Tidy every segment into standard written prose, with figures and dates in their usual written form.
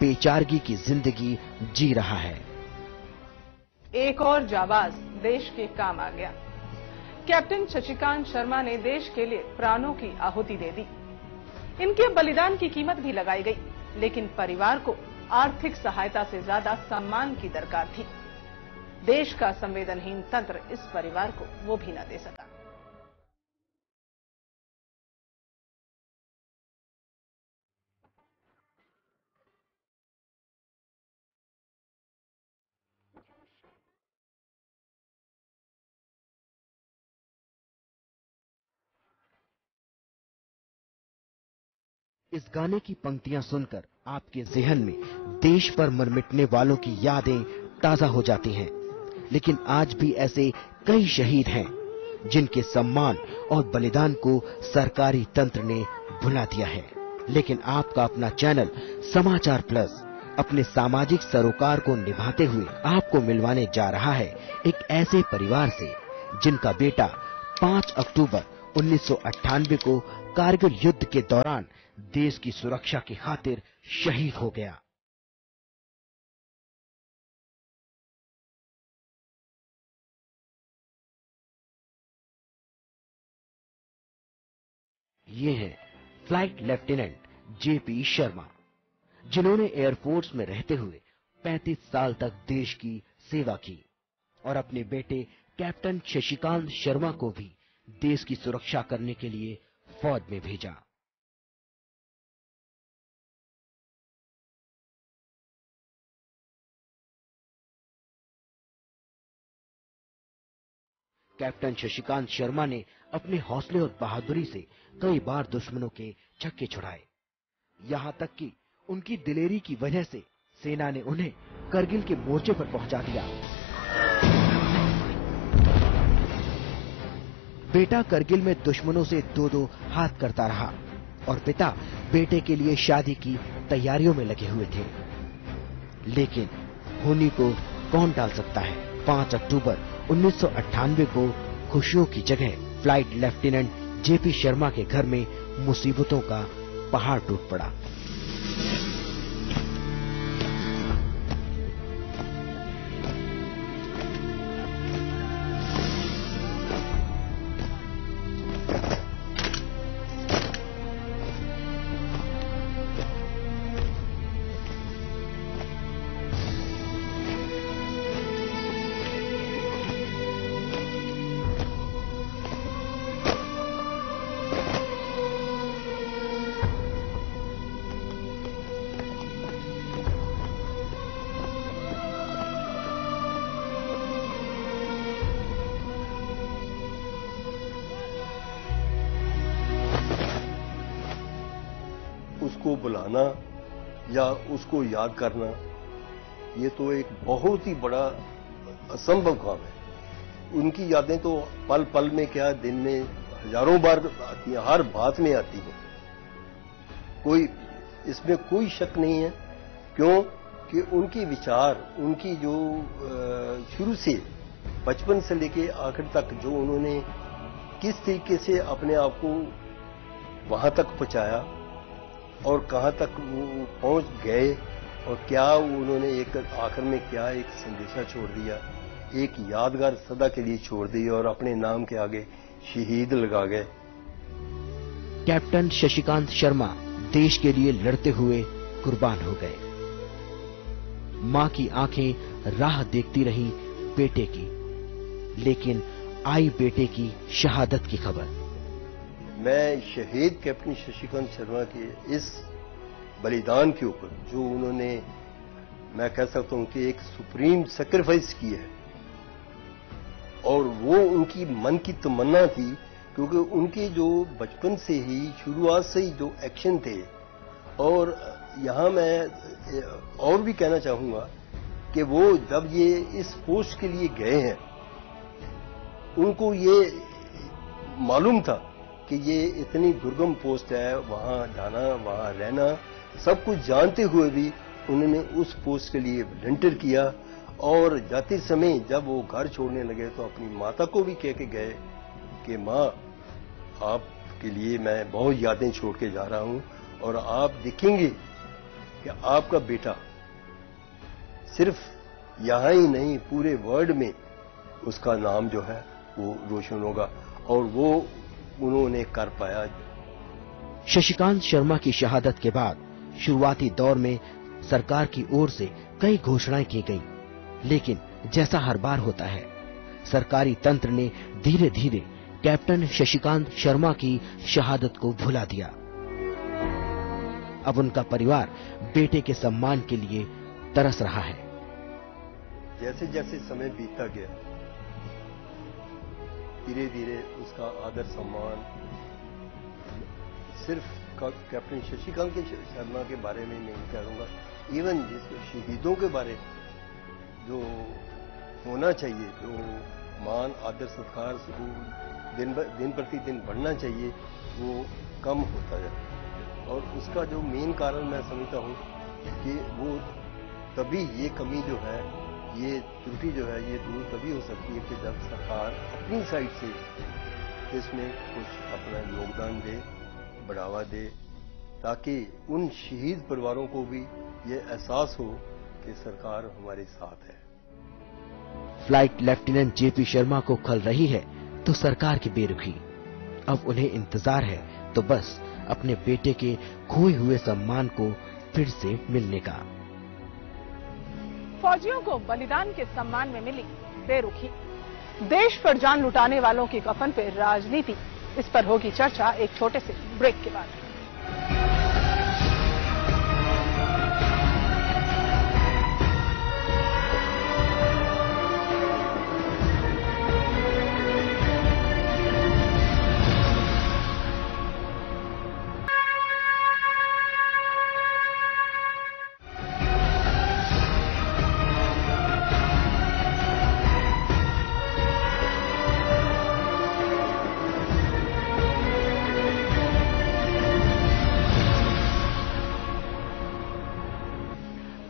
बेचारगी की जिंदगी जी रहा है। एक और जाबाज देश के काम आ गया। कैप्टन शशिकांत शर्मा ने देश के लिए प्राणों की आहुति दे दी। इनके बलिदान की कीमत भी लगाई गई, लेकिन परिवार को आर्थिक सहायता से ज्यादा सम्मान की दरकार थी। देश का संवेदनहीन तंत्र इस परिवार को वो भी न दे सका। इस गाने की पंक्तियां सुनकर आपके जहन में देश पर मर मिटने वालों की यादें ताजा हो जाती हैं। लेकिन आज भी ऐसे कई शहीद हैं जिनके सम्मान और बलिदान को सरकारी तंत्र ने भुला दिया है। लेकिन आपका अपना चैनल समाचार प्लस अपने सामाजिक सरोकार को निभाते हुए आपको मिलवाने जा रहा है एक ऐसे परिवार से जिनका बेटा 5 अक्टूबर 1998 को कारगिल युद्ध के दौरान देश की सुरक्षा की खातिर शहीद हो गया। ये हैं फ्लाइट लेफ्टिनेंट जेपी शर्मा, जिन्होंने एयरफोर्स में रहते हुए 35 साल तक देश की सेवा की और अपने बेटे कैप्टन शशिकांत शर्मा को भी देश की सुरक्षा करने के लिए फौज में भेजा। कैप्टन शशिकांत शर्मा ने अपने हौसले और बहादुरी से कई बार दुश्मनों के छक्के छुड़ाए। यहाँ तक कि उनकी दिलेरी की वजह से सेना ने उन्हें करगिल के मोर्चे पर पहुंचा दिया। बेटा करगिल में दुश्मनों से दो हाथ करता रहा और पिता बेटे के लिए शादी की तैयारियों में लगे हुए थे। लेकिन होनी को कौन टाल सकता है। 5 अक्टूबर 1998 को खुशियों की जगह फ्लाइट लेफ्टिनेंट जेपी शर्मा के घर में मुसीबतों का पहाड़ टूट पड़ा। उसको बुलाना या उसको याद करना, ये तो एक बहुत ही बड़ा असंभव काम है। उनकी यादें तो पल पल में क्या, दिन में हजारों बार आती हैं, हर बात में आती हैं। इसमें कोई शक नहीं है। क्यों कि उनके विचार, उनकी जो शुरू से बचपन से लेके आखिर तक जो उन्होंने किस तरीके से अपने आप को वहां तक पहुंचाया और कहां तक वो पहुंच गए और क्या उन्होंने एक आखिर में क्या एक संदेशा छोड़ दिया, एक यादगार सदा के लिए छोड़ दी और अपने नाम के आगे शहीद लगा गए। कैप्टन शशिकांत शर्मा देश के लिए लड़ते हुए कुर्बान हो गए। मां की आंखें राह देखती रहीं बेटे की, लेकिन आई बेटे की शहादत की खबर। मैं शहीद कैप्टन शशिकांत शर्मा के इस बलिदान के ऊपर जो उन्होंने, मैं कह सकता हूं कि एक सुप्रीम सैक्रिफाइस की है और वो उनकी मन की तमन्ना थी, क्योंकि उनके जो बचपन से ही शुरुआत से ही जो एक्शन थे। और यहां मैं और भी कहना चाहूंगा कि वो जब ये इस पोस्ट के लिए गए हैं, उनको ये मालूम था कि ये इतनी दुर्गम पोस्ट है, वहां जाना, वहां रहना, सब कुछ जानते हुए भी उन्होंने उस पोस्ट के लिए वॉलंटियर किया। और जाते समय जब वो घर छोड़ने लगे तो अपनी माता को भी कह के गए कि माँ, आपके लिए मैं बहुत यादें छोड़ के जा रहा हूं और आप देखेंगे कि आपका बेटा सिर्फ यहाँ ही नहीं पूरे वर्ल्ड में उसका नाम जो है वो रोशन होगा, और वो उन्होंने कर पाया। शशिकांत शर्मा की शहादत के बाद शुरुआती दौर में सरकार की ओर से कई घोषणाएं की गईं, लेकिन जैसा हर बार होता है, सरकारी तंत्र ने धीरे धीरे कैप्टन शशिकांत शर्मा की शहादत को भुला दिया। अब उनका परिवार बेटे के सम्मान के लिए तरस रहा है। जैसे जैसे समय बीतता गया, धीरे धीरे उसका आदर सम्मान सिर्फ कैप्टन शशिकांत शर्मा के बारे में नहीं करूंगा, इवन जिस शहीदों के बारे जो होना चाहिए, जो मान आदर सत्कार वो दिन प्रतिदिन बढ़ना चाहिए, वो कम होता जाता है। और उसका जो मेन कारण मैं समझता हूँ कि वो तभी ये कमी जो है, ये त्रुटि जो है, ये दूर तभी हो सकती है कि जब सरकार अपनी साइड से इसमें कुछ अपना योगदान दे, बढ़ावा दे, ताकि उन शहीद परिवारों को भी ये एहसास हो कि सरकार हमारे साथ है। फ्लाइट लेफ्टिनेंट जेपी शर्मा को खल रही है तो सरकार की बेरुखी। अब उन्हें इंतजार है तो बस अपने बेटे के खोए हुए सम्मान को फिर से मिलने का। फौजियों को बलिदान के सम्मान में मिली बेरुखी। देश पर जान लुटाने वालों की कफन पे राजनीति, इस पर होगी चर्चा एक छोटे से ब्रेक के बाद।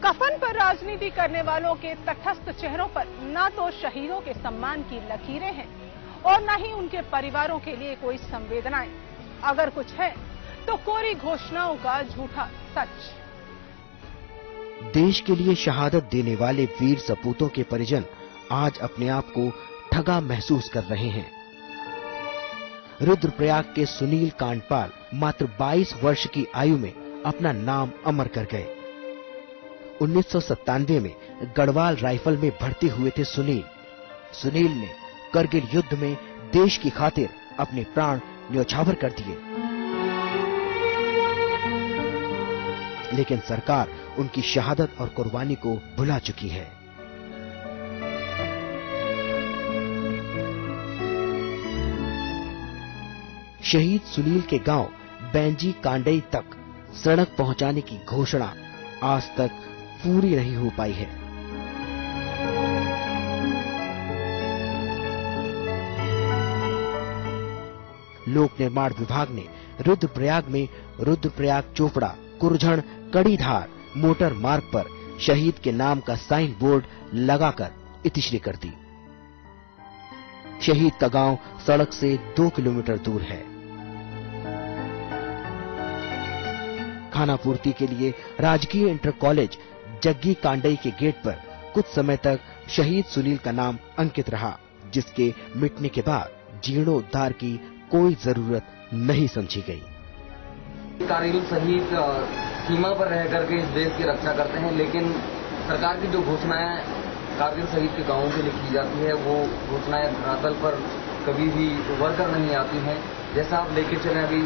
कफन पर राजनीति करने वालों के तटस्थ चेहरों पर न तो शहीदों के सम्मान की लकीरें हैं और न ही उनके परिवारों के लिए कोई संवेदनाएं। अगर कुछ है तो कोरी घोषणाओं का झूठा सच। देश के लिए शहादत देने वाले वीर सपूतों के परिजन आज अपने आप को ठगा महसूस कर रहे हैं। रुद्रप्रयाग के सुनील कांडपाल मात्र 22 वर्ष की आयु में अपना नाम अमर कर गए। 1997 में गढ़वाल राइफल में भर्ती हुए थे सुनील ने करगिल युद्ध में देश की खातिर अपने प्राण न्यौछावर कर दिए, लेकिन सरकार उनकी शहादत और कुर्बानी को भुला चुकी है। शहीद सुनील के गांव बैंजी कांडई तक सड़क पहुंचाने की घोषणा आज तक पूरी नहीं हो पाई है। लोक निर्माण विभाग ने रुद्रप्रयाग में रुद्रप्रयाग चोपड़ा कुरझण कड़ीधार मोटर मार्ग पर शहीद के नाम का साइन बोर्ड लगाकर इतिश्री कर दी। शहीद का गांव सड़क से 2 किलोमीटर दूर है। खानापूर्ति के लिए राजकीय इंटर कॉलेज जग्गी कांडई के गेट पर कुछ समय तक शहीद सुनील का नाम अंकित रहा, जिसके मिटने के बाद जीर्णोद्धार की कोई जरूरत नहीं समझी गई। कारगिल शहीद सीमा पर रह करके इस देश की रक्षा करते हैं, लेकिन सरकार की जो घोषणाएं कारगिल शहीद के गांवों के लिए की जाती है, वो घोषणाएं धरातल पर कभी भी उभर कर नहीं आती हैं। जैसा आप लेके चले अभी,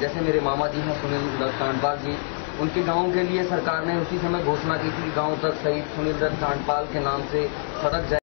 जैसे मेरे मामा जी हैं सुनील कांडपाल जी, उनके गांव के लिए सरकार ने उसी समय घोषणा की थी कि गांव तक शहीद सुनील कांडपाल के नाम से सड़क जाए।